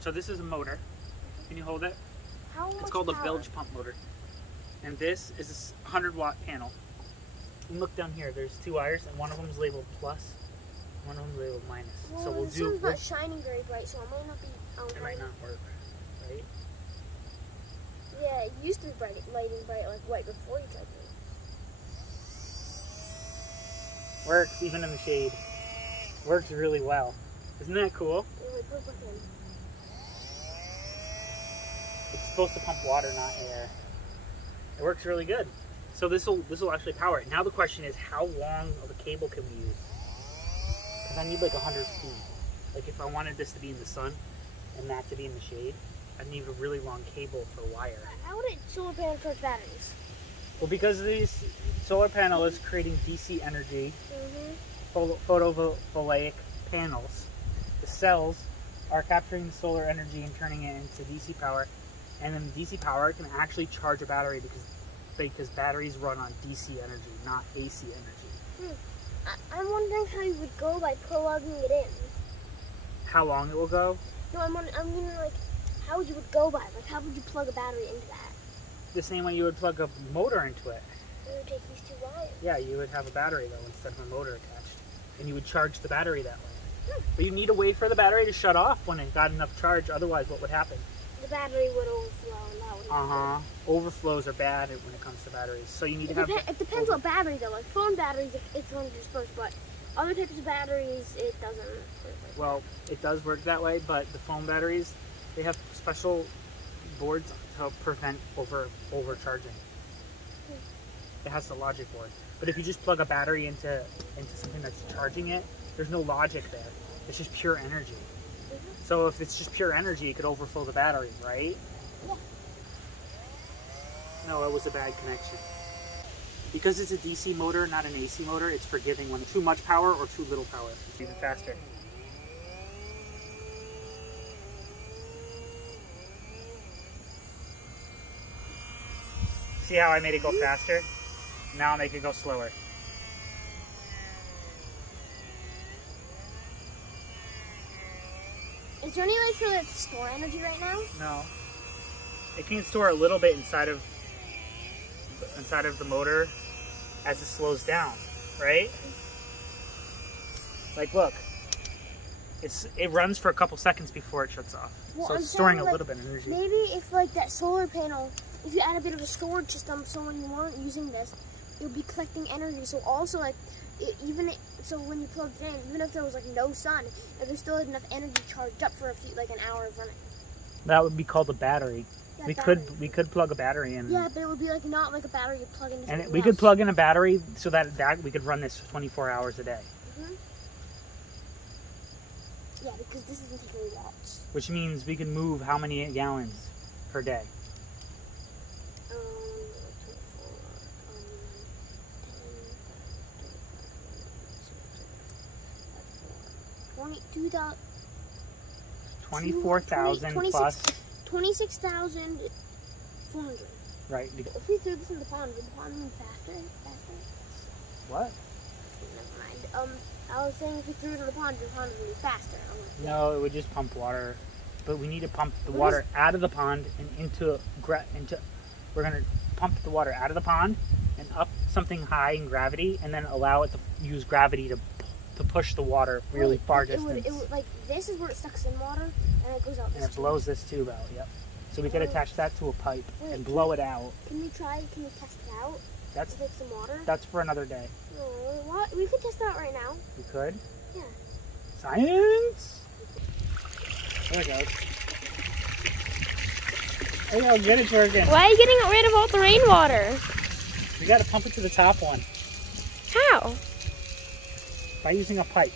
So this is a motor. Can you hold it? How much It's called a power? Bilge pump motor. And this is a 100-watt panel. And look down here, there's 2 wires, and one of them is labeled plus, one of them is labeled minus. Well, so the sun's not shining very bright, so it might not be... it might not work, right? Yeah, it used to be lighting bright, like right before you tried it. Works, even in the shade. Works really well. Isn't that cool? Yeah, wait, put it back in. It's supposed to pump water, not air. It works really good. So this will actually power it. Now the question is, how long of a cable can we use? Because I need like 100 feet. Like if I wanted this to be in the sun and that to be in the shade, I'd need a really long cable for wire. How would a solar panel charge batteries? Well, because these solar panel is creating DC energy, photovoltaic panels. The cells are capturing the solar energy and turning it into DC power, and then DC power can actually charge a battery because batteries run on DC energy, not AC energy. I'm wondering how you would go by plugging it in. How long it will go? No, I'm meaning like how you would go by. Like how would you plug a battery into that? The same way you would plug a motor into it. You would take these 2 wires. Yeah, you would have a battery though instead of a motor attached, and you would charge the battery that way. But you need to wait for the battery to shut off when it got enough charge. Otherwise, what would happen? The battery would overflow, and that would happen. Overflows are bad when it comes to batteries. So you need to have. It depends what battery though. Like phone batteries, it's going to disperse, but other types of batteries, it doesn't work like Well, it does work that way, but the phone batteries, they have special boards to prevent overcharging. It has the logic board. But if you just plug a battery into something that's charging it, there's no logic there. It's just pure energy. So if it's just pure energy, it could overflow the battery, right? Yeah. No, it was a bad connection. Because it's a DC motor, not an AC motor, it's forgiving when too much power or too little power. It's even faster. See how I made it go faster? Now I'll make it go slower. Is there any way for it to store energy right now? No. It can store a little bit inside of the motor as it slows down, right? Like look, it runs for a couple seconds before it shuts off. Well, so it's storing a little bit of energy. Maybe if like that solar panel, if you add a bit of a storage system, so when you weren't using this, it would be collecting energy. So also like, so when you plugged it in, even if there was like no sun, if there still had enough energy charged up for like an hour of running. That would be called a battery. Yeah, we could plug a battery in. Yeah, but it would be like not like a battery you plug into. And we could plug in a battery so that we could run this 24 hours a day. Yeah, because this isn't taking watts. Which means we can move how many gallons per day? 24,000 plus 26,400. Right. If we threw this in the pond, would the pond move faster? What? Never mind. I was saying if we threw it in the pond would move faster. No, it would just pump water. But we need to pump the water out of the pond and into. We're gonna pump the water out of the pond and up something high in gravity, and then allow it to use gravity to push the water really far distance. It would, like this is where it sucks in water, and it goes out. And it blows this tube out. Yep. So we could attach that to a pipe and blow it out. Can we test it out? That's with some water. That's for another day. No, what? We could test it out right now. We could? Yeah. Science! There it goes. Hey, how good it's working. Why are you getting rid of all the rainwater? We gotta pump it to the top one. How? By using a pipe.